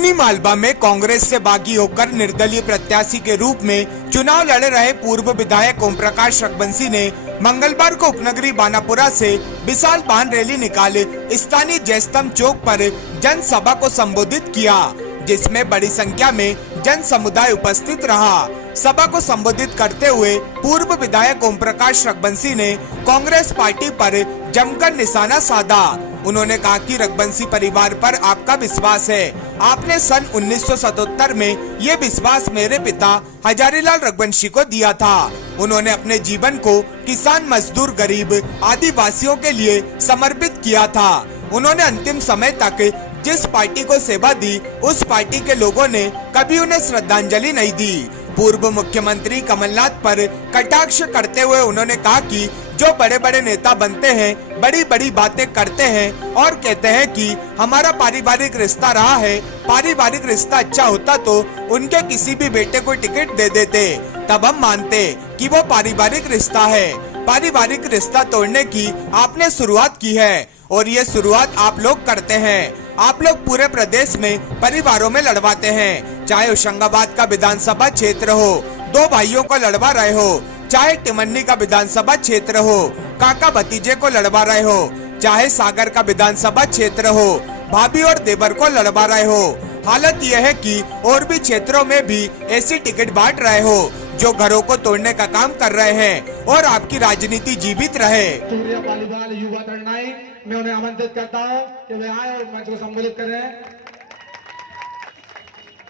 सिवनी मालवा में कांग्रेस से बागी होकर निर्दलीय प्रत्याशी के रूप में चुनाव लड़ रहे पूर्व विधायक ओम प्रकाश रघुवंशी ने मंगलवार को उपनगरी बानापुरा से विशाल वाहन रैली निकाल स्थानीय जयस्तंभ चौक पर जनसभा को संबोधित किया, जिसमें बड़ी संख्या में जन समुदाय उपस्थित रहा। सभा को संबोधित करते हुए पूर्व विधायक ओम प्रकाश रघुवंशी ने कांग्रेस पार्टी पर जमकर निशाना साधा। उन्होंने कहा कि रघुवंशी परिवार पर आपका विश्वास है। आपने सन 1977 में ये विश्वास मेरे पिता हजारीलाल रघुवंशी को दिया था। उन्होंने अपने जीवन को किसान, मजदूर, गरीब, आदिवासियों के लिए समर्पित किया था। उन्होंने अंतिम समय तक जिस पार्टी को सेवा दी, उस पार्टी के लोगों ने कभी उन्हें श्रद्धांजलि नहीं दी। पूर्व मुख्यमंत्री कमलनाथ पर कटाक्ष करते हुए उन्होंने कहा कि जो बड़े बड़े नेता बनते हैं, बड़ी बड़ी बातें करते हैं और कहते हैं कि हमारा पारिवारिक रिश्ता रहा है, पारिवारिक रिश्ता अच्छा होता तो उनके किसी भी बेटे को टिकट दे देते, तब हम मानते कि वो पारिवारिक रिश्ता है। पारिवारिक रिश्ता तोड़ने की आपने शुरुआत की है और ये शुरुआत आप लोग करते हैं। आप लोग पूरे प्रदेश में परिवारों में लड़वाते हैं, चाहे होशंगाबाद का विधानसभा क्षेत्र हो, दो भाइयों को लड़वा रहे हो, चाहे टिमन्नी का विधानसभा क्षेत्र हो, काका भतीजे को लड़वा रहे हो, चाहे सागर का विधानसभा क्षेत्र हो, भाभी और देवर को लड़वा रहे हो। हालत यह है कि और भी क्षेत्रों में भी ऐसी टिकट बांट रहे हो जो घरों को तोड़ने का काम कर रहे हैं और आपकी राजनीति जीवित रहे। सूर्य पालीवाल युवा तरुणाई, मैं उन्हें आमंत्रित करता हूं कि वे आए और मंच को संबोधित करें।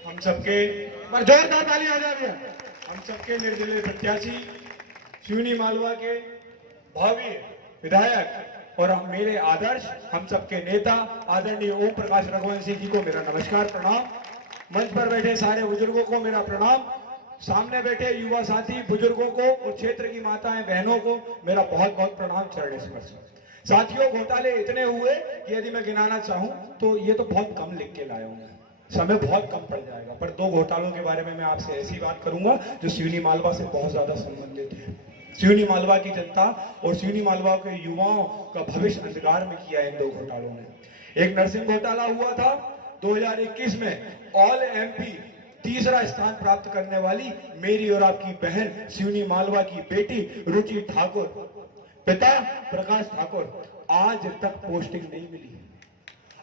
हम सबके जोरदार तालियां आ जाएगी। हम सबके निर्दलीय प्रत्याशी सिवनी मालवा के भावी विधायक और मेरे आदर्श हम सबके नेता आदरणीय ओम प्रकाश रघुवंशी जी को मेरा नमस्कार, प्रणाम। मंच पर बैठे सारे बुजुर्गों को मेरा प्रणाम। सामने बैठे युवा साथी बुजुर्गों को और क्षेत्र की माताएं बहनों को मेरा बहुत बहुत प्रणाम, चरण स्पर्श। साथियों, घोटाले इतने हुए कि यदि मैं गिनाना चाहूं तो ये तो बहुत कम लिख के लाया हूं, समय बहुत कम पड़ जाएगा। पर दो घोटालों के बारे में मैं आपसे ऐसी बात करूंगा जो सिवनी मालवा से बहुत ज्यादा संबंधित है। सिवनी मालवा की जनता और सिवनी मालवा के युवाओं का भविष्य अंधकार में किया इन दो घोटालों ने। एक नर्सिंग घोटाला हुआ था 2021 में, ऑल एमपी तीसरा स्थान प्राप्त करने वाली मेरी और आपकी बहन सिवनी मालवा की बेटी रुचि ठाकुर, पिता प्रकाश ठाकुर, आज तक पोस्टिंग नहीं मिली।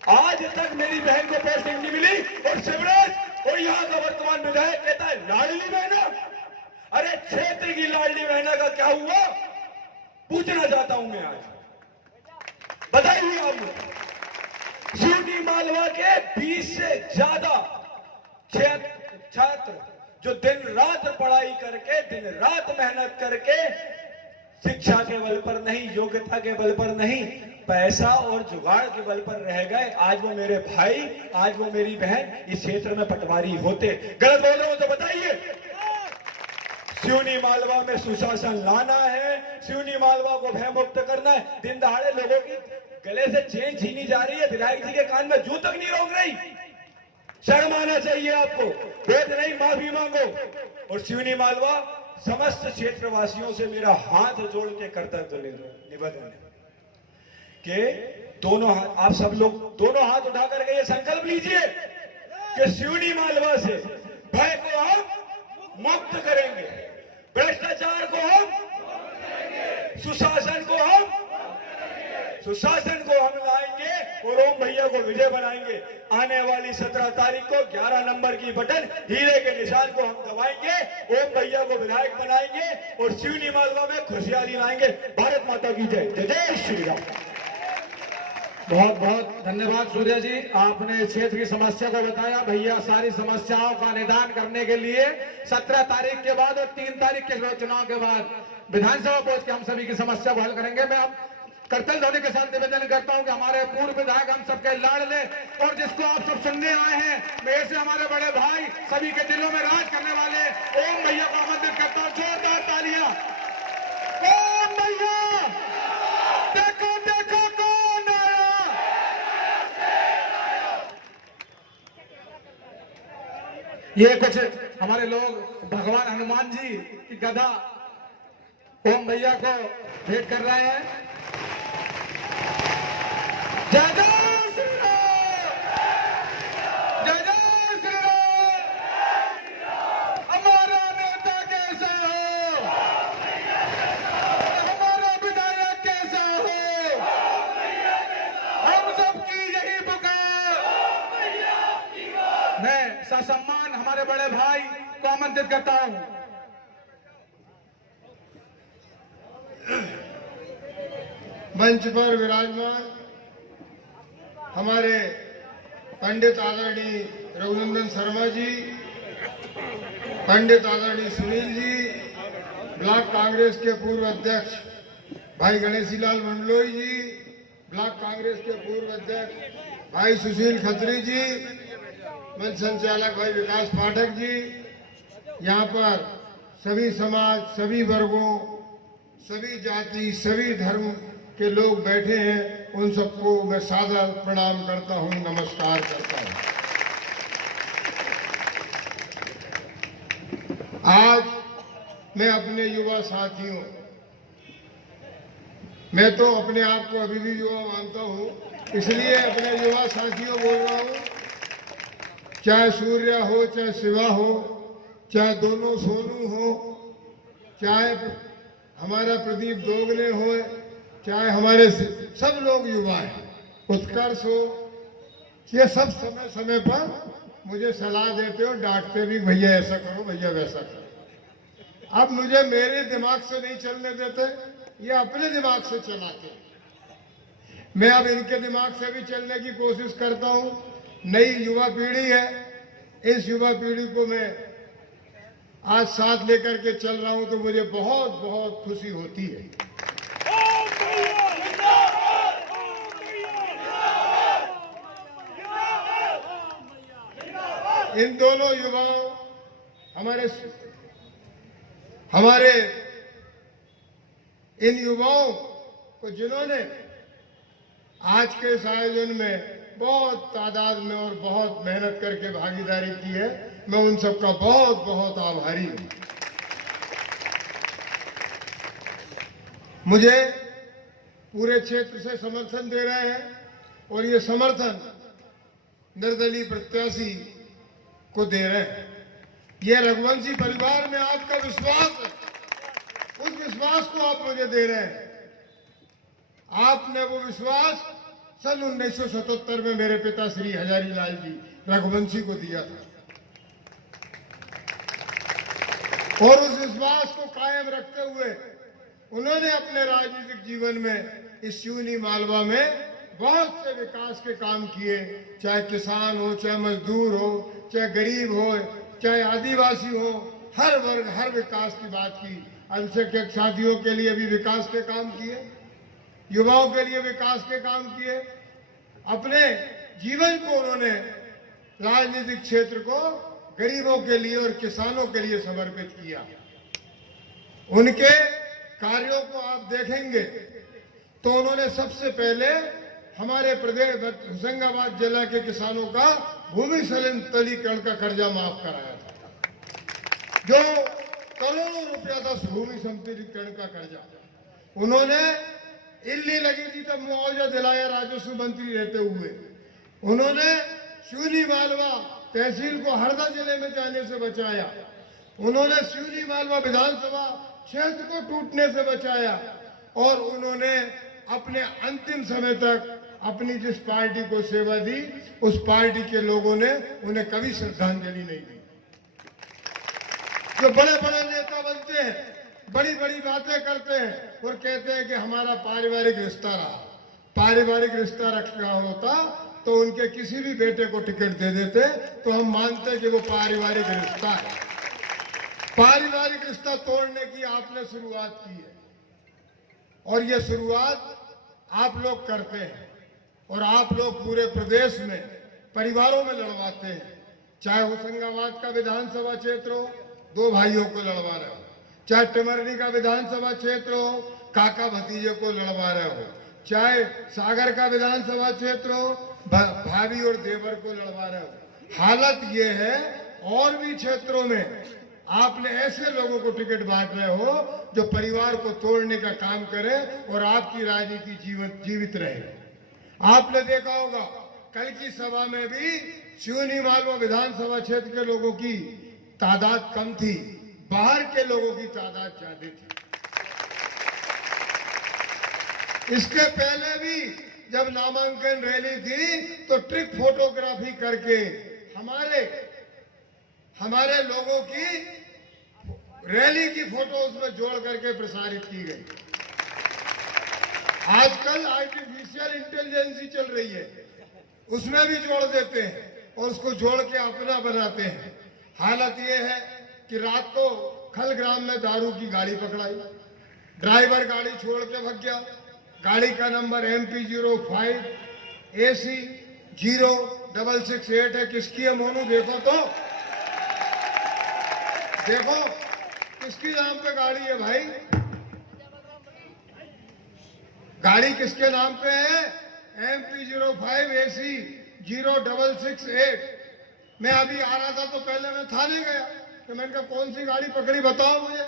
आज तक मेरी बहन को पोस्टिंग नहीं मिली और शिवराज और यहाँ का वर्तमान विधायक कहता है लाडली बहना। अरे क्षेत्र की लाडली बहना का क्या हुआ, पूछना चाहता हूं मैं आज। बताइए आप, सिवनी मालवा के 20 से ज्यादा छात्र जो दिन रात पढ़ाई करके, दिन रात मेहनत करके, शिक्षा के बल पर नहीं, योग्यता के बल पर नहीं, पैसा और जुगाड़ के बल पर रह गए। आज वो मेरे भाई, आज वो मेरी बहन इस क्षेत्र में पटवारी होते। गलत बोल रहा हूं तो बताइए। सिवनी मालवा में सुशासन लाना है, सिवनी मालवा को भयमुक्त करना है। दिन दहाड़े लोगों की गले से चेन छीनी जा रही है, विधायक जी के कान में जू तक नहीं रोक रही। शर्म आना चाहिए आपको, वेद नहीं माफी मांगो। और सिवनी मालवा समस्त क्षेत्रवासियों से मेरा हाथ जोड़ के कर्तव्य निवेदन है कि दोनों हाथ, आप सब लोग दोनों हाथ उठा करके ये संकल्प लीजिए कि सिवनी मालवा से भय को हम मुक्त करेंगे, भ्रष्टाचार को हम, सुशासन को हम, सुशासन को हम लाएंगे और ओम भैया को विजय बनाएंगे। आने वाली 17 तारीख को 11 नंबर की बटन हीरे के निशान को हम दबाएंगे, ओम भैया को विधायक बनाएंगे और सिवनी मालवा में खुशहाली लाएंगे। भारत माता की जय। जय जय श्री राम। बहुत बहुत धन्यवाद सूर्य जी, आपने क्षेत्र की समस्या को बताया। भैया सारी समस्याओं का निदान करने के लिए 17 तारीख के बाद और 3 तारीख के चुनाव के बाद विधानसभा पहुंच के हम सभी की समस्या को हल करेंगे। मैं अब कर्तव्य ध्वनि के साथ निवेदन करता हूं कि हमारे पूर्व विधायक हम सबके लाडले और जिसको आप सब सुनने आए हैं, मैं ऐसे हमारे बड़े भाई सभी के दिलों में राज करने वाले ओम भैया को आमंत्रित करता हूं। जोरदार तालियां। ओम भैया, देखो देखो कौन आया। ये कुछ हमारे लोग भगवान हनुमान जी की गदा ओम भैया को भेंट कर रहे हैं। जय जय श्री राम, जय जय को आमंत्रित करता हूं। मंच पर विराजमान हमारे पंडित आदरणीय रघुनंदन शर्मा जी, पंडित आदरणीय सुनील जी, ब्लॉक कांग्रेस के पूर्व अध्यक्ष भाई गणेशी लाल मंडलोई जी, ब्लॉक कांग्रेस के पूर्व अध्यक्ष भाई सुशील खत्री जी, मंच संचालक भाई विकास पाठक जी, यहाँ पर सभी समाज, सभी वर्गों, सभी जाति, सभी धर्म के लोग बैठे हैं, उन सबको मैं सादर प्रणाम करता हूं, नमस्कार करता हूं। आज मैं अपने युवा साथियों, मैं तो अपने आप को अभी भी युवा मानता हूं, इसलिए अपने युवा साथियों बोल रहा हूं, चाहे सूर्या हो, चाहे शिवा हो, चाहे दोनों सोनू हो, चाहे हमारा प्रदीप दोगले हो, चाहे हमारे सब लोग युवा हैं, उत्कर्ष हो, ये सब समय समय पर मुझे सलाह देते हो, डांटते भी, भैया ऐसा करो, भैया वैसा करो। अब मुझे मेरे दिमाग से नहीं चलने देते, ये अपने दिमाग से चलाते हैं। मैं अब इनके दिमाग से भी चलने की कोशिश करता हूं। नई युवा पीढ़ी है, इस युवा पीढ़ी को मैं आज साथ लेकर के चल रहा हूं, तो मुझे बहुत बहुत खुशी होती है। इन दोनों युवाओं, हमारे इन युवाओं को जिन्होंने आज के इस आयोजन में बहुत तादाद में और बहुत मेहनत करके भागीदारी की है, मैं उन सबका बहुत बहुत आभारी हूं। मुझे पूरे क्षेत्र से समर्थन दे रहे हैं और ये समर्थन निर्दलीय प्रत्याशी को दे रहे हैं। ये रघुवंशी परिवार में आपका विश्वास है, उस विश्वास को आप मुझे दे रहे हैं। आपने वो विश्वास सन 1977 में मेरे पिता श्री हजारी लाल जी रघुवंशी को दिया था, और उस विश्वास को कायम रखते हुए उन्होंने अपने राजनीतिक जीवन में इस सिवनी मालवा में बहुत से विकास के काम किए, चाहे किसान हो, चाहे मजदूर हो, चाहे गरीब हो, चाहे आदिवासी हो, हर वर्ग, हर विकास की बात की। अल्पसंख्यक साथियों के लिए भी विकास के काम किए, युवाओं के लिए विकास के काम किए। अपने जीवन को उन्होंने राजनीतिक क्षेत्र को गरीबों के लिए और किसानों के लिए समर्पित किया। उनके कार्यों को आप देखेंगे तो उन्होंने सबसे पहले हमारे प्रदेश होशंगाबाद जिला के किसानों का भूमि स्थलीकरण का कर्जा माफ कराया था, जो करोड़ों रुपया था भूमि स्थलीकरण का कर्जा। उन्होंने इल्ली लगी थी तब मुआवजा दिलाया राजस्व मंत्री रहते हुए। उन्होंने सिवनी मालवा तहसील को हरदा जिले में जाने से बचाया। उन्होंने सिवनी मालवा विधानसभा क्षेत्र को टूटने से बचाया, और उन्होंने अपने अंतिम समय तक अपनी जिस पार्टी को सेवा दी, उस पार्टी के लोगों ने उन्हें कभी श्रद्धांजलि नहीं दी। जो बड़े बड़े नेता बनते हैं, बड़ी बड़ी बातें करते हैं और कहते हैं कि हमारा पारिवारिक रिश्ता रहा, पारिवारिक रिश्ता रखना होता तो उनके किसी भी बेटे को टिकट दे देते, तो हम मानते कि वो पारिवारिक रिश्ता है। पारिवारिक रिश्ता तोड़ने की आपने शुरुआत की है, और ये शुरुआत आप लोग करते हैं, और आप लोग पूरे प्रदेश में परिवारों में लड़वाते हैं। चाहे होशंगाबाद का विधानसभा क्षेत्र हो, 2 भाइयों को लड़वा रहे हो, चाहे टिमरनी का विधानसभा क्षेत्र हो, काका भतीजे को लड़वा रहे हो, चाहे सागर का विधानसभा क्षेत्र हो, भाभी और देवर को लड़वा रहे हो। हालत ये है, और भी क्षेत्रों में आपने ऐसे लोगों को टिकट बांट रहे हो जो परिवार को तोड़ने का काम करे और आपकी राजनीति जीवित रहे। आपने देखा होगा कल की सभा में भी सिवनी मालवा विधानसभा क्षेत्र के लोगों की तादाद कम थी, बाहर के लोगों की तादाद ज्यादा थी। इसके पहले भी जब नामांकन रैली थी तो ट्रिक फोटोग्राफी करके हमारे लोगों की रैली की फोटो उसमें जोड़ करके प्रसारित की गई। आजकल आर्टिफिशियल इंटेलिजेंस चल रही है, उसमें भी जोड़ देते हैं और उसको जोड़ के अपना बनाते हैं। हालत ये है कि रात को खलग्राम में दारू की गाड़ी पकड़ाई, ड्राइवर गाड़ी छोड़ के भाग गया। गाड़ी का नंबर MP05 AC 0668 है। किसकी है मोनू? देखो तो, देखो किसकी नाम पे गाड़ी है भाई? गाड़ी किसके नाम पे है? MP05 AC 0668। मैं अभी आ रहा था तो पहले मैं थाने गया कि मैंने कहा कौन सी गाड़ी पकड़ी बताओ मुझे।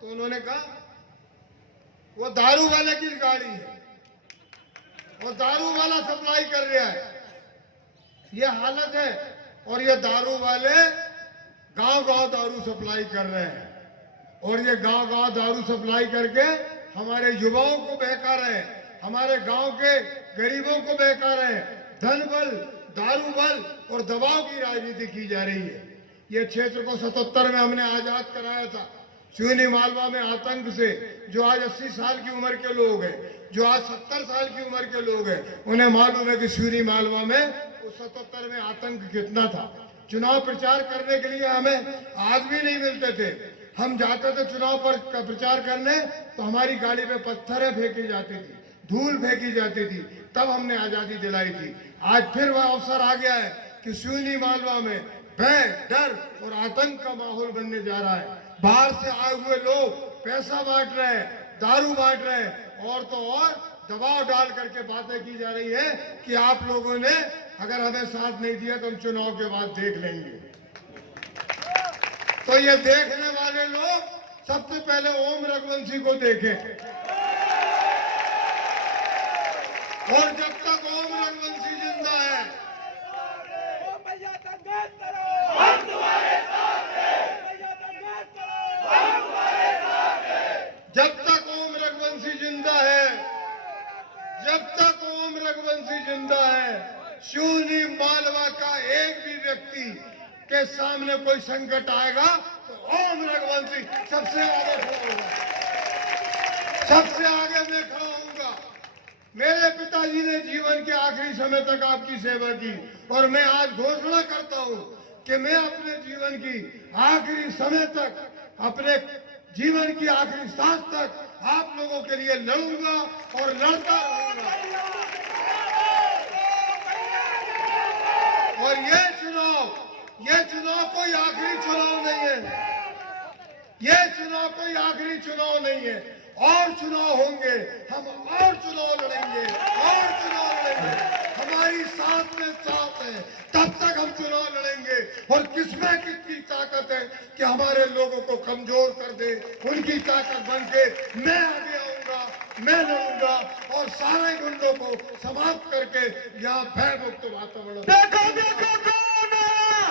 तो उन्होंने कहा वो दारू वाले की गाड़ी है, वो दारू वाला सप्लाई कर रहा है। ये हालत है। और ये दारू वाले गांव-गांव दारू सप्लाई कर रहे हैं और ये गांव-गांव दारू सप्लाई करके हमारे युवाओं को बहका रहे हैं, हमारे गांव के गरीबों को बहका रहे हैं। धन बल, दारू बल और दबाव की राजनीति की जा रही है। ये क्षेत्र को 77 में हमने आजाद कराया था। सिवनी मालवा में आतंक से जो आज 80 साल की उम्र के लोग हैं, जो आज 70 साल की उम्र के लोग हैं, उन्हें मालूम है कि सिवनी मालवा में उस 77 में आतंक कितना था। चुनाव प्रचार करने के लिए हमें आदमी नहीं मिलते थे। हम जाते थे चुनाव पर प्रचार करने तो हमारी गाड़ी पे पत्थरें फेंकी जाती थी, धूल फेंकी जाती थी, तब हमने आजादी दिलाई थी। आज फिर वह अवसर आ गया है कि सिवनी मालवा में भय, डर और आतंक का माहौल बनने जा रहा है। बाहर से आए हुए लोग पैसा बांट रहे हैं, दारू बांट रहे हैं और तो और दबाव डाल करके बातें की जा रही है कि आप लोगों ने अगर हमें साथ नहीं दिया तो हम चुनाव के बाद देख लेंगे। तो ये देखने वाले लोग सबसे पहले ओम रघुवंशी को देखें और जब तक ओम रघुवंशी जिंदा है, जब तक ओम रघुवंशी जिंदा है, जब तक ओम रघुवंशी जिंदा है, सिवनी मालवा का एक भी व्यक्ति के सामने कोई संकट आएगा तो ओम रघुवंशी सबसे आगे खड़ा होगा, सबसे आगे मैं खड़ा होऊंगा। मेरे पिताजी ने जीवन के आखिरी समय तक आपकी सेवा की और मैं आज घोषणा करता हूं कि मैं अपने जीवन की आखिरी समय तक, अपने जीवन की आखिरी सांस तक आप लोगों के लिए लड़ूंगा और लड़ता रहूंगा। और ये चुनाव कोई आखिरी चुनाव नहीं है, ये चुनाव कोई आखिरी चुनाव नहीं है। और चुनाव होंगे, हम और चुनाव लड़ेंगे, और चुनाव लड़ेंगे। हमारी सांस में सांस है, तब तक हम चुनाव लड़ेंगे। और किसमें कितनी ताकत है कि हमारे लोगों को कमजोर कर दे, उनकी ताकत बन के मैं आगे आऊंगा, मैं लड़ूंगा और सारे गुंडों को समाप्त करके यहाँ भय मुक्त वातावरण। देखो देखो कौन आया,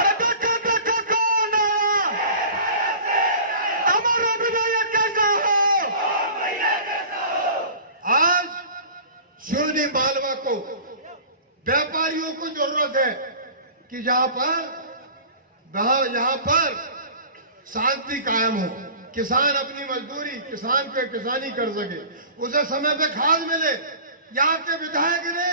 देखो देखो कौन आया, हमारा विधायक कैसा हो। आज सिवनी मालवा को व्यापारियों को जरूरत है कि जहां पर शांति कायम हो, किसान अपनी मजदूरी, किसान पे किसानी कर सके, उसे समय पे खाद मिले। यहाँ के विधायक ने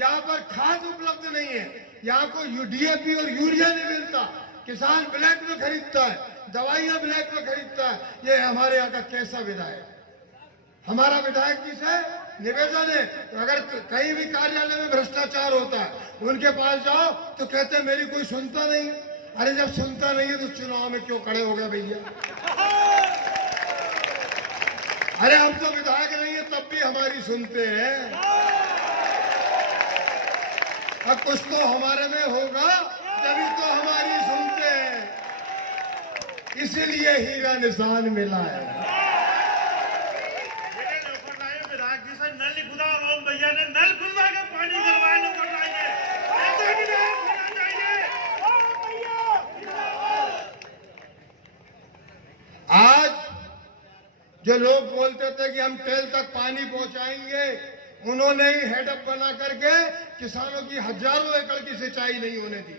यहाँ पर खाद उपलब्ध नहीं है, यहाँ को DAP और यूरिया नहीं मिलता, किसान ब्लैक में खरीदता है, दवाइयां ब्लैक में खरीदता है। ये हमारे यहाँ का कैसा विधायक? हमारा विधायक जी से निवेदन है, अगर कहीं भी कार्यालय में भ्रष्टाचार होता है उनके पास जाओ तो कहते हैं मेरी कोई सुनता नहीं। अरे जब सुनता नहीं है तो चुनाव में क्यों खड़े हो गए भैया? अरे हम तो विधायक नहीं है तब भी हमारी सुनते हैं। अब कुछ तो हमारे में होगा तभी तो हमारी सुनते हैं, इसीलिए हीरा निशान मिला है। विधायक जी से नल खुदा ओम भैया ने नल खुलवा के पानी करवाए लोग आज जो लोग बोलते थे कि हम टेल तक पानी पहुंचाएंगे, उन्होंने ही हेडअप बना करके किसानों की हजारों एकड़ की सिंचाई नहीं होने दी।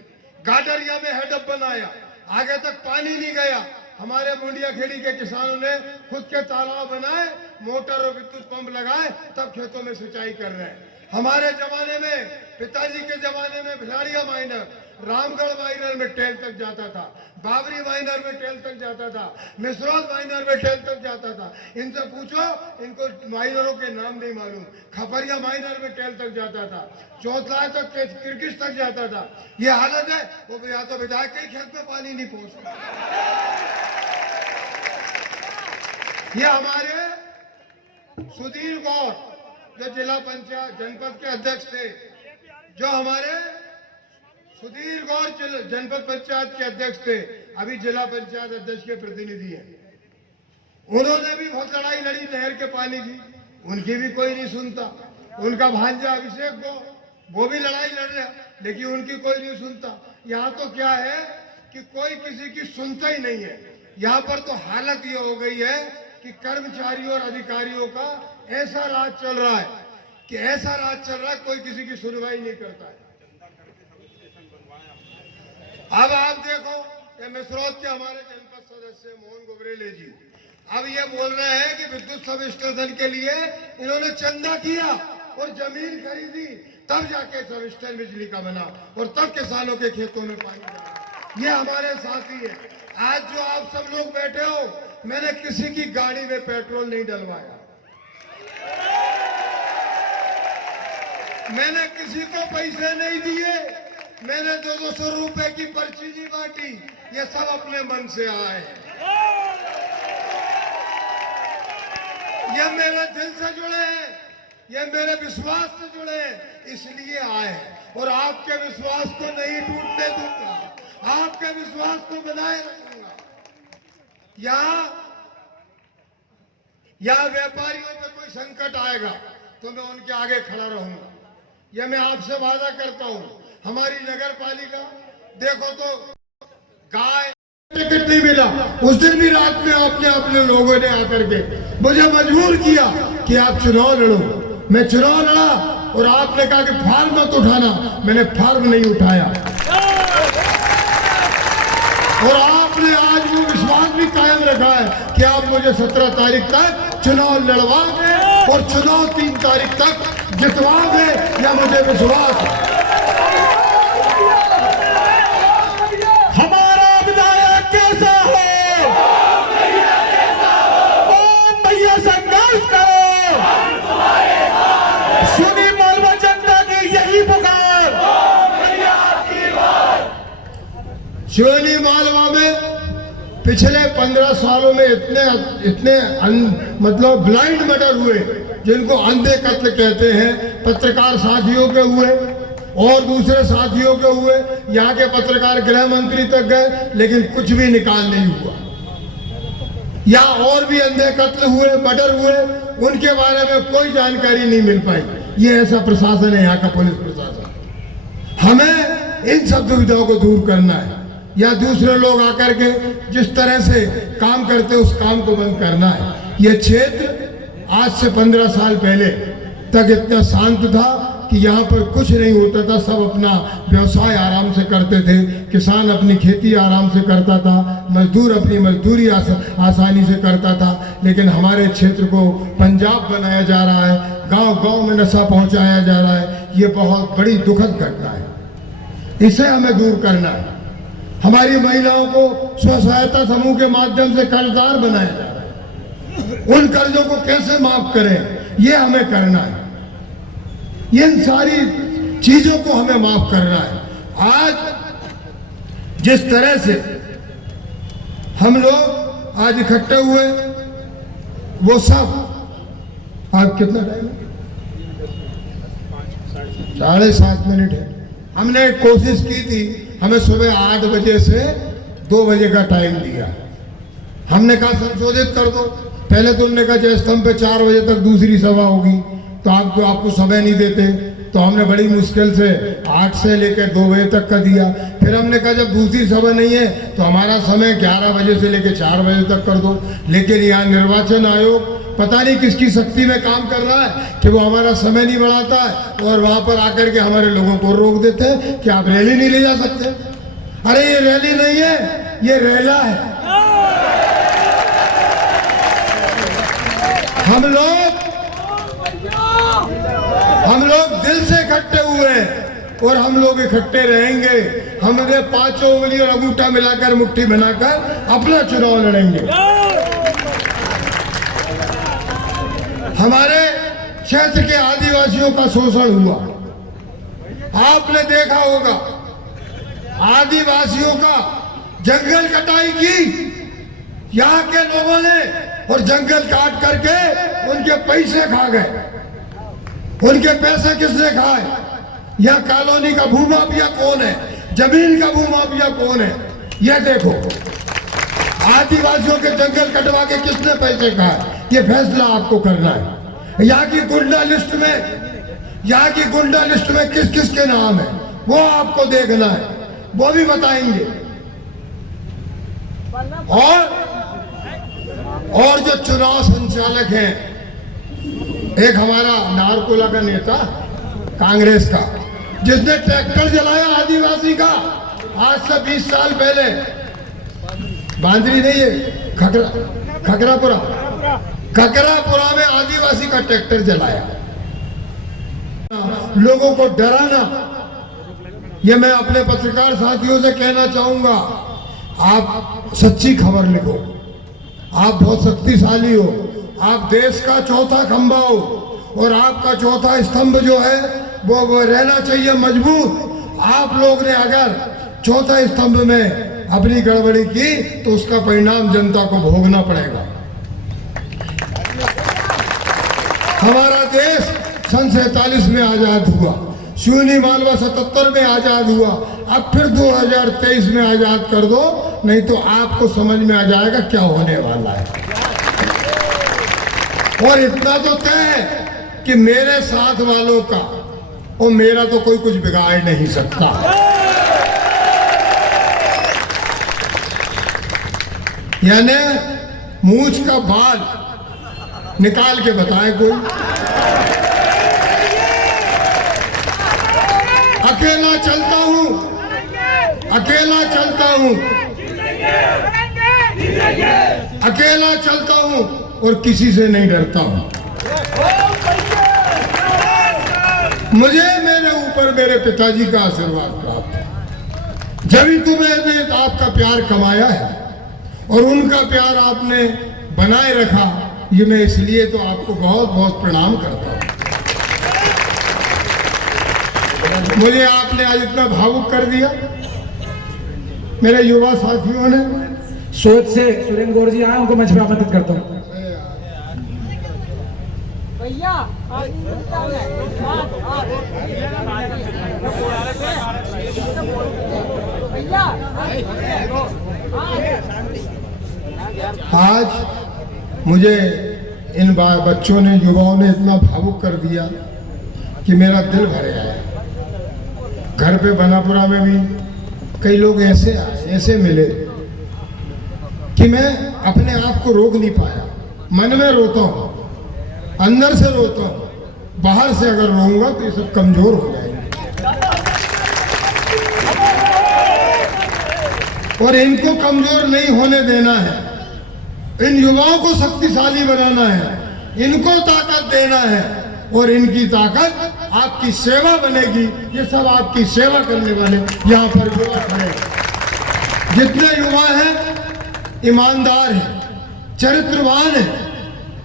गाडरिया में हेडअप बनाया, आगे तक पानी नहीं गया। हमारे मुंडिया खेड़ी के किसानों ने खुद के तालाब बनाए, मोटर और विद्युत पंप लगाए, तब खेतों में सिंचाई कर रहे हैं। हमारे जमाने में, पिताजी के जमाने में भिलाड़िया माइनर, रामगढ़ माइनर में टेल तक जाता था, बाबरी माइनर में टेल तक जाता था, मिसरौद माइनर में टेल तक जाता था। इनसे पूछो, इनको माइनरों के नाम नहीं मालूम। खपरिया माइनर में टेल तक जाता था, चौथला तक, किरकिस तक जाता था। ये हालत है, वो या तो विधायक के खेत में पानी नहीं पहुंचता। ये हमारे सुधीर गौर जो जिला पंचायत जनपद के अध्यक्ष थे, जो हमारे सुधीर गौर जनपद पंचायत के अध्यक्ष थे, अभी जिला पंचायत अध्यक्ष के प्रतिनिधि हैं। उन्होंने भी बहुत लड़ाई लड़ी नहर के पानी की, उनकी भी कोई नहीं सुनता। उनका भांजा अभिषेक गौर, वो भी लड़ाई लड़ रहा, लेकिन उनकी कोई नहीं सुनता। यहाँ तो क्या है कि कोई किसी की सुनता ही नहीं है। यहाँ पर तो हालत ये हो गई है कि कर्मचारियों और अधिकारियों का ऐसा राज चल रहा है कि ऐसा राज चल रहा है, कोई किसी की सुनवाई नहीं करता है। अब आप देखो, ये मिसरौद के हमारे जनपद सदस्य मोहन गोबरेले जी अब ये बोल रहे हैं कि विद्युत सब स्टेशन के लिए इन्होंने चंदा किया और जमीन खरीदी, तब जाके सब स्टेशन बिजली का बना और तब किसानों के खेतों में पानी डाला। ये हमारे साथी है। आज जो आप सब लोग बैठे हो, मैंने किसी की गाड़ी में पेट्रोल नहीं डलवाया, मैंने किसी को पैसे नहीं दिए, मैंने 200 रुपए की पर्ची नहीं बांटी। ये सब अपने मन से आए हैं, ये मेरे दिल से जुड़े हैं, ये मेरे विश्वास से जुड़े हैं, इसलिए आए हैं। और आपके विश्वास को नहीं टूटने दूंगा, आपके विश्वास को बनाए रखूंगा। यहाँ व्यापारियों पे कोई संकट आएगा तो मैं उनके आगे खड़ा रहूंगा। यह मैं आपसे वादा करता हूँ। हमारी नगर पालिका देखो तो गाय टिकट नहीं मिला, उस दिन भी रात में अपने लोगों ने आकर के मुझे मजबूर किया कि आप चुनाव लड़ो। मैं चुनाव लड़ा और आपने कहा कि फार्म मत उठाना, मैंने फार्म नहीं उठाया। और आपने आज वो विश्वास भी कायम रखा है कि आप मुझे 17 तारीख तक चुनाव लड़वा दें और चुनाव 3 तारीख तक जितवा दें, या मुझे विश्वास है। हमारा विधायक कैसा हो, ओम भैया संघर्ष करो, सुनी मालवा जनता की यही पुकार। सिवनी मालवा में पिछले 15 सालों में इतने मतलब ब्लाइंड मर्डर हुए, जिनको अंधे कत्ल कहते हैं, पत्रकार साथियों के हुए और दूसरे साथियों के हुए। यहाँ के पत्रकार गृह मंत्री तक गए, लेकिन कुछ भी निकाल नहीं हुआ। यहाँ और भी अंधे कत्ल हुए, मर्डर हुए, उनके बारे में कोई जानकारी नहीं मिल पाई। ये ऐसा प्रशासन है यहाँ का पुलिस प्रशासन। हमें इन सब दुविधाओं को दूर करना है, या दूसरे लोग आकर के जिस तरह से काम करते उस काम को बंद करना है। यह क्षेत्र आज से 15 साल पहले तक इतना शांत था कि यहाँ पर कुछ नहीं होता था, सब अपना व्यवसाय आराम से करते थे, किसान अपनी खेती आराम से करता था, मजदूर अपनी मजदूरी आसानी से करता था। लेकिन हमारे क्षेत्र को पंजाब बनाया जा रहा है, गांव-गांव में नशा पहुंचाया जा रहा है। ये बहुत बड़ी दुखद घटना है, इसे हमें दूर करना है। हमारी महिलाओं को स्व सहायता समूह के माध्यम से कर्जदार बनाया जा रहा है, उन कर्जों को कैसे माफ करें, ये हमें करना है। इन सारी चीजों को हमें माफ करना है। आज जिस तरह से हम लोग आज इकट्ठे हुए, वो सब आज कितना टाइम है, 7:30 है। हमने कोशिश की थी, हमें सुबह 8 बजे से 2 बजे का टाइम दिया। हमने कहा संशोधित कर दो। पहले तो उन्होंने कहा जय स्तंभ पे 4 बजे तक दूसरी सभा होगी, तो आपको समय नहीं देते। तो हमने बड़ी मुश्किल से 8 से लेकर 2 बजे तक का दिया। फिर हमने कहा जब दूसरी सभा नहीं है तो हमारा समय 11 बजे से लेकर 4 बजे तक कर दो। लेकिन यहाँ निर्वाचन आयोग पता नहीं किसकी शक्ति में काम कर रहा है कि वो हमारा समय नहीं बढ़ाता है और वहाँ पर आकर के हमारे लोगों को रोक देते हैं कि आप रैली नहीं ले जा सकते। अरे ये रैली नहीं है, ये रेला है। हम लोग दिल से इकट्ठे हुए हैं और हम लोग इकट्ठे रहेंगे। हमने 5 उंगली और अंगूठा मिलाकर मुट्ठी बनाकर अपना चुनाव लड़ेंगे। हमारे क्षेत्र के आदिवासियों का शोषण हुआ, आपने देखा होगा। आदिवासियों का जंगल कटाई की यहाँ के लोगों ने और जंगल काट करके उनके पैसे खा गए। उनके पैसे किसने खाए? यह कॉलोनी का भूमाफिया कौन है? जमीन का भूमाफिया कौन है? यह देखो, आदिवासियों के जंगल कटवा के किसने पैसे खाए? ये फैसला आपको करना है। यहाँ की गुंडा लिस्ट में किस किस के नाम है वो आपको देखना है, वो भी बताएंगे। और जो चुनाव संचालक हैं, एक हमारा नारकोला का नेता कांग्रेस का, जिसने ट्रैक्टर जलाया आदिवासी का आज से 20 साल पहले, बांदरी नहीं है, खकरापुरा में आदिवासी का ट्रैक्टर जलाया। लोगों को डराना, ये मैं अपने पत्रकार साथियों से कहना चाहूंगा। आप सच्ची खबर लिखो, आप बहुत शक्तिशाली हो, आप देश का चौथा खंभा हो और आपका चौथा स्तंभ जो है वो रहना चाहिए मजबूत। आप लोग ने अगर चौथा स्तंभ में अपनी गड़बड़ी की तो उसका परिणाम जनता को भोगना पड़ेगा। हमारा देश सन 47 में आजाद हुआ, सिवनी मालवा 77 में आजाद हुआ, अब फिर 2023 में आजाद कर दो, नहीं तो आपको समझ में आ जाएगा क्या होने वाला है। और इतना तो तय है कि मेरे साथ वालों का और मेरा तो कोई कुछ बिगाड़ नहीं सकता। यानी मूंछ का बाल निकाल के बताए कोई। अकेला चलता हूं, अकेला चलता हूं और किसी से नहीं डरता हूं। मुझे मेरे ऊपर मेरे पिताजी का आशीर्वाद प्राप्त है। जब ही तुम्हें आपका प्यार कमाया है और उनका प्यार आपने बनाए रखा, ये मैं इसलिए तो आपको बहुत बहुत प्रणाम करता हूं। मुझे आपने आज इतना भावुक कर दिया। मेरे युवा साथियों ने सोच से सुरेंद्र गौर जी आए, उनको मंच पे आमंत्रित करता हूँ। आज मुझे इन बच्चों ने, युवाओं ने इतना भावुक कर दिया कि मेरा दिल भर आया। घर पे बनापुरा में भी कई लोग ऐसे आए, ऐसे मिले कि मैं अपने आप को रोक नहीं पाया। मन में रोता हूँ, अंदर से रोता हूँ, बाहर से अगर रोऊंगा तो ये सब कमजोर हो जाएंगे। और इनको कमजोर नहीं होने देना है, इन युवाओं को शक्तिशाली बनाना है, इनको ताकत देना है और इनकी ताकत आपकी सेवा बनेगी। ये सब आपकी सेवा करने वाले यहाँ पर युवा खड़े हैं। जितने युवा हैं ईमानदार हैं, चरित्रवान हैं,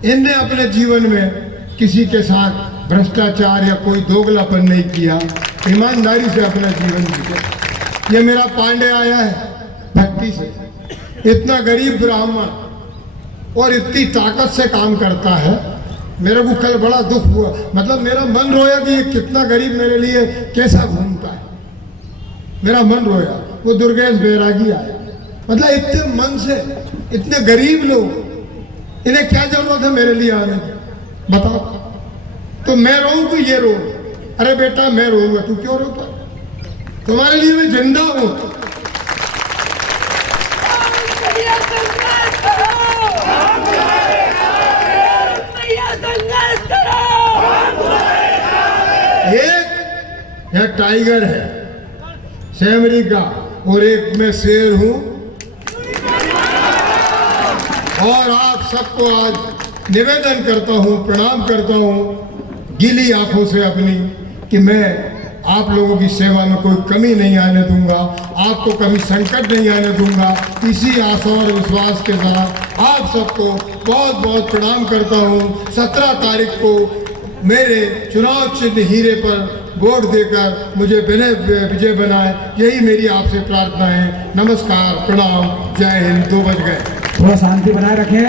इनने अपने जीवन में किसी के साथ भ्रष्टाचार या कोई दोगलापन नहीं किया, ईमानदारी से अपना जीवन जिया। ये मेरा पांडे आया है भक्ति से, इतना गरीब ब्राह्मण और इतनी ताकत से काम करता है। मेरे को कल बड़ा दुख हुआ, मतलब मेरा मन रोया कि ये कितना गरीब मेरे लिए कैसा घूमता है। मेरा मन रोया। वो दुर्गेश बैरागी आया, मतलब इतने मन से, इतने गरीब लोग, इन्हें क्या जरूरत है मेरे लिए आने की, बताओ। तो मैं रोऊं तो ये रो, अरे बेटा मैं रोऊंगा, तू क्यों रोता? तुम्हारे लिए मैं जिंदा हूं। एक यह टाइगर है सेमरी का, और एक मैं शेर हूं। और आप सबको आज निवेदन करता हूं, प्रणाम करता हूं गीली आंखों से अपनी, कि मैं आप लोगों की सेवा में कोई कमी नहीं आने दूंगा, आपको कभी संकट नहीं आने दूंगा। इसी आशा और विश्वास के साथ आप सबको बहुत बहुत प्रणाम करता हूं। 17 तारीख को मेरे चुनाव चिन्ह हीरे पर वोट देकर मुझे विजय बनाए, यही मेरी आपसे प्रार्थना है। नमस्कार, प्रणाम, जय हिंद। 2 बज गए। थोड़ा शांति बनाए रखें,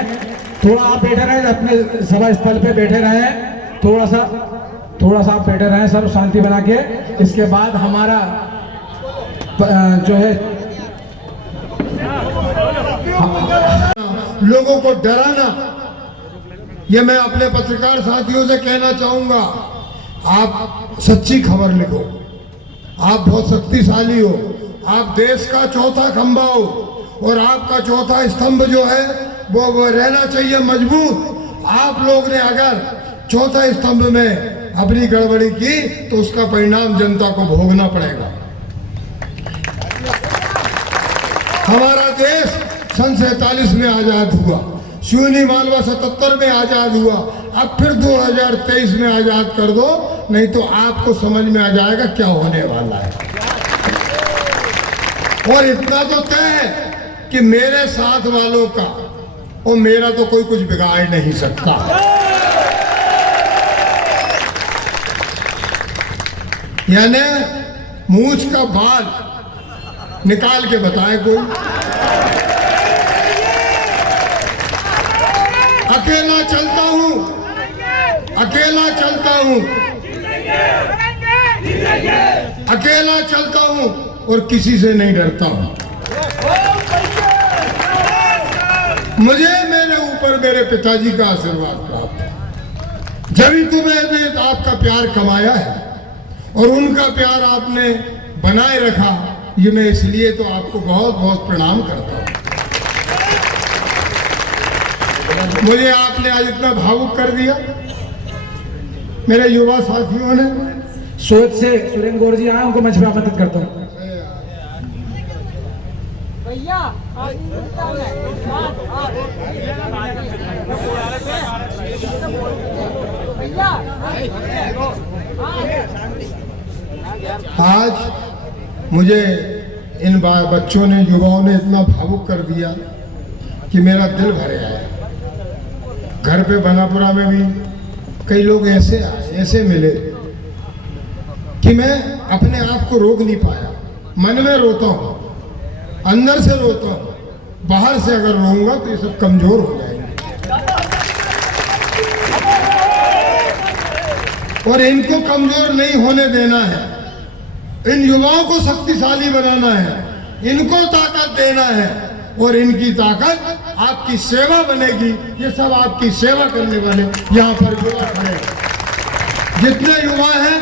थोड़ा आप बैठे रहें, अपने सभा स्थल पे बैठे रहें, थोड़ा सा आप बैठे रहें, सब शांति बना के। इसके बाद हमारा जो है लोगों को डराना, ये मैं अपने पत्रकार साथियों से कहना चाहूंगा। आप सच्ची खबर लिखो, आप बहुत शक्तिशाली हो, आप देश का चौथा खंभा हो, और आपका चौथा स्तंभ जो है वो रहना चाहिए मजबूत। आप लोग ने अगर चौथा स्तंभ में अपनी गड़बड़ी की तो उसका परिणाम जनता को भोगना पड़ेगा। हमारा देश सन 47 में आजाद हुआ, सिवनी मालवा 77 में आजाद हुआ, अब फिर 2023 में आजाद कर दो, नहीं तो आपको समझ में आ जाएगा क्या होने वाला है। और इतना तो तय है कि मेरे साथ वालों का और मेरा तो कोई कुछ बिगाड़ नहीं सकता। यानी मूंछ का बाल निकाल के बताए कोई। अकेला चलता हूं, अकेला चलता हूं, अकेला चलता हूं और किसी से नहीं डरता हूं। मुझे मेरे ऊपर मेरे पिताजी का आशीर्वाद प्राप्त है, जब तो मैंने आपका प्यार कमाया है और उनका प्यार आपने बनाए रखा। ये मैं इसलिए तो आपको बहुत बहुत प्रणाम करता हूं। मुझे आपने आज इतना भावुक कर दिया, मेरे युवा साथियों ने। सोच से सुरेंद्र गौर जी आए, उनको मंच पे आमंत्रित करता हूँ। आज मुझे इन बच्चों ने, युवाओं ने इतना भावुक कर दिया कि मेरा दिल भर आया। घर पे बनापुरा में भी कई लोग ऐसे आए, ऐसे मिले कि मैं अपने आप को रोक नहीं पाया। मन में रोता हूँ, अंदर से रोता हूँ, बाहर से अगर रोऊंगा तो ये सब कमजोर हो जाएंगे। और इनको कमजोर नहीं होने देना है, इन युवाओं को शक्तिशाली बनाना है, इनको ताकत देना है, और इनकी ताकत आपकी सेवा बनेगी। ये सब आपकी सेवा करने वाले यहाँ पर युवा खड़े, जितने युवा हैं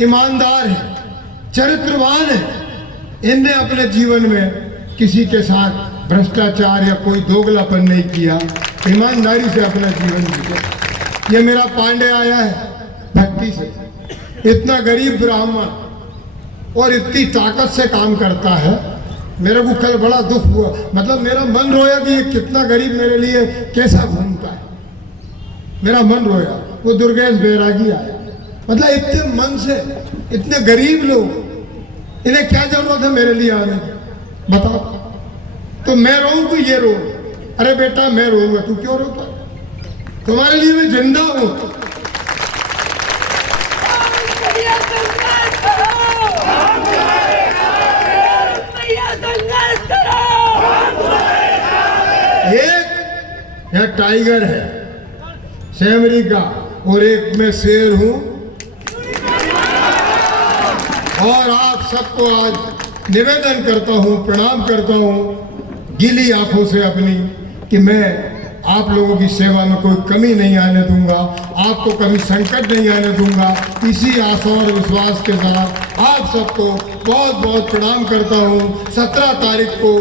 ईमानदार हैं, चरित्रवान हैं। इनने अपने जीवन में किसी के साथ भ्रष्टाचार या कोई दोगलापन नहीं किया, ईमानदारी से अपना जीवन जिया। ये मेरा पांडे आया है भक्ति से, इतना गरीब ब्राह्मण और इतनी ताकत से काम करता है। मेरे को कल बड़ा दुख हुआ, मतलब मेरा मन रोया कि ये कितना गरीब मेरे लिए कैसा घूमता है। मेरा मन रोया। वो दुर्गेश बैरागी आया, मतलब इतने मन से, इतने गरीब लोग, इन्हें क्या जरूरत है मेरे लिए आने की, बताओ। तो मैं रोऊं तो ये रो, अरे बेटा मैं रोऊंगा, तू क्यों रोता? तुम्हारे लिए मैं जिंदा हूं। एक यह टाइगर है सेमरी का, और एक मैं शेर हूं। और आप सबको आज निवेदन करता हूं, प्रणाम करता हूं गीली आंखों से अपनी, कि मैं आप लोगों की सेवा में कोई कमी नहीं आने दूंगा, आपको कभी संकट नहीं आने दूंगा। इसी आशा और विश्वास के साथ आप सबको बहुत बहुत प्रणाम करता हूं। 17 तारीख को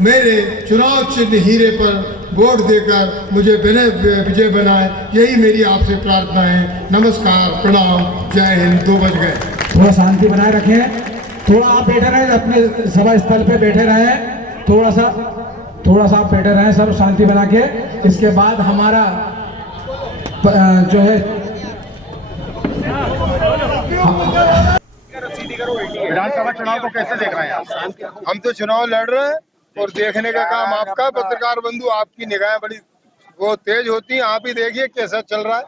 मेरे चुनाव चिन्ह हीरे पर वोट देकर मुझे विजय बनाए, यही मेरी आपसे प्रार्थना है। नमस्कार, प्रणाम, जय हिंद। 2 बज गए। थोड़ा शांति बनाए रखें, थोड़ा आप बैठे रहे, अपने सभा स्थल पे बैठे रहे, थोड़ा सा आप बैठे रहे सब शांति बना के। इसके बाद हमारा जो है विधानसभा चुनाव को कैसे देख रहे हैं आप? हम तो चुनाव लड़ रहे हैं और देखने का काम आपका। पत्रकार बंधु, आपकी निगाहें बड़ी वो तेज होती हैं, आप ही देखिए कैसा चल रहा है।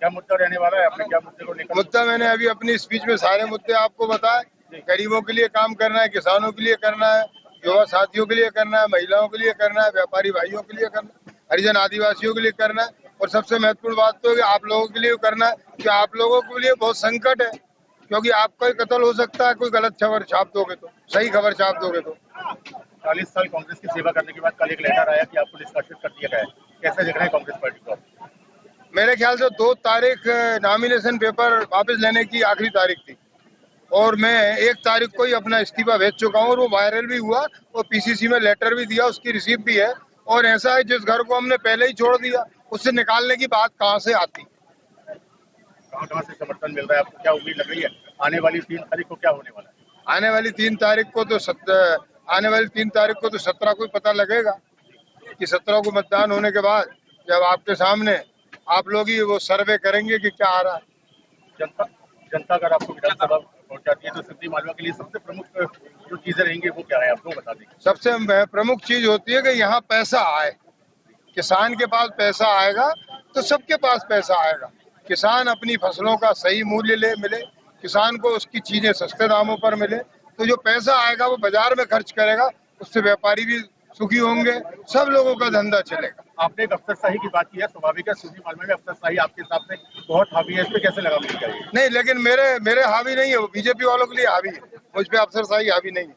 क्या मुद्दा रहने वाला है? आपने क्या मुद्दे को लेकर? मुद्दा मैंने अभी अपनी स्पीच में सारे मुद्दे आपको बताए। गरीबों के लिए काम करना है, किसानों के लिए करना है, युवा साथियों के लिए करना है, महिलाओं के लिए करना है, व्यापारी भाइयों के लिए करना है, हरिजन आदिवासियों के लिए करना है, और सबसे महत्वपूर्ण बात तो है कि आप लोगों के लिए करना है कि आप लोगों के लिए बहुत संकट है, क्योंकि आपका ही कत्ल हो सकता है कोई गलत खबर छाप दोगे तो, सही खबर छाप दोगे तो। 40 साल कांग्रेस की सेवा करने के बाद कल एक लेटर आया कि आपको निष्कासित कर दिया गया है, कैसे देख रहे हैं कांग्रेस पार्टी को? मेरे ख्याल से 2 तारीख नॉमिनेशन पेपर वापस लेने की आखिरी तारीख थी, और मैं 1 तारीख को ही अपना इस्तीफा भेज चुका हूँ, और वो वायरल भी हुआ और पीसीसी में लेटर भी दिया, उसकी रिसीप्ट भी है। और ऐसा है, जिस घर को हमने पहले ही छोड़ दिया उससे निकालने की बात कहाँ से आती? कहाँ से समर्थन मिल रहा है आपको? क्या उम्मीद लग रही है आने वाली 3 तारीख को क्या होने वाला है? आने वाली 3 तारीख को तो 17 को ही पता लगेगा कि 17 को मतदान होने के बाद जब आपके सामने आप लोग ही वो सर्वे करेंगे कि क्या आ रहा है। जनता अगर आपको विधानसभा पहुंचाती है तो सिद्धि मालवा के लिए सबसे प्रमुख जो चीजें रहेंगी वो क्या है, आपको बता दें। सबसे प्रमुख चीज होती है कि यहाँ पैसा आए। किसान के पास पैसा आएगा तो सबके पास पैसा आएगा। किसान अपनी फसलों का सही मूल्य मिले, किसान को उसकी चीजें सस्ते दामों पर मिले, तो जो पैसा आएगा वो बाजार में खर्च करेगा, उससे व्यापारी भी सुखी होंगे, सब लोगों का धंधा चलेगा। आपने एक अफसरशाही की बात की है, स्वाभाविक है सिद्धि मालवा में अफसरशाही आपके हिसाब से बहुत हावी है, इस पे कैसे लगा मिलनी चाहिए? नहीं, लेकिन मेरे हावी नहीं है, वो बीजेपी वालों के लिए हावी है, मुझ पे अफसरशाही हावी नहीं है।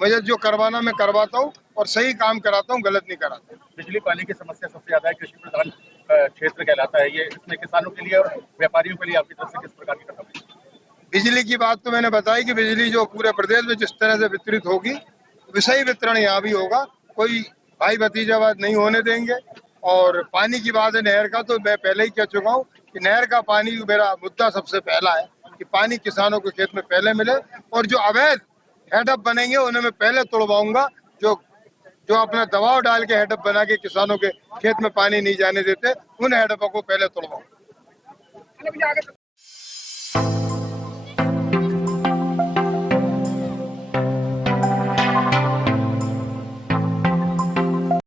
मुझे जो करवाना मैं करवाता हूँ और सही काम कराता हूँ, गलत नहीं कराता। बिजली पानी की समस्या सबसे ज्यादा है, कृषि प्रधान क्षेत्र कहलाता है ये, इसमें किसानों के लिए और व्यापारियों के लिए आपकी तरफ से किस प्रकार की कदम है? बिजली की बात तो मैंने बताई कि बिजली जो पूरे प्रदेश में जिस तरह से वितरित होगी, विषय वितरण यहाँ भी होगा, कोई भाई भतीजावाद नहीं होने देंगे। और पानी की बात है नहर का, तो मैं पहले ही कह चुका हूँ कि नहर का पानी मेरा मुद्दा सबसे पहला है कि पानी किसानों के खेत में पहले मिले, और जो अवैध हेडअप बनेंगे उन्हें मैं पहले तोड़वाऊंगा। जो अपना दबाव डाल के हेडअप बना के किसानों के खेत में पानी नहीं जाने देते, उन हेडअपों को पहले तोड़वाऊंगा।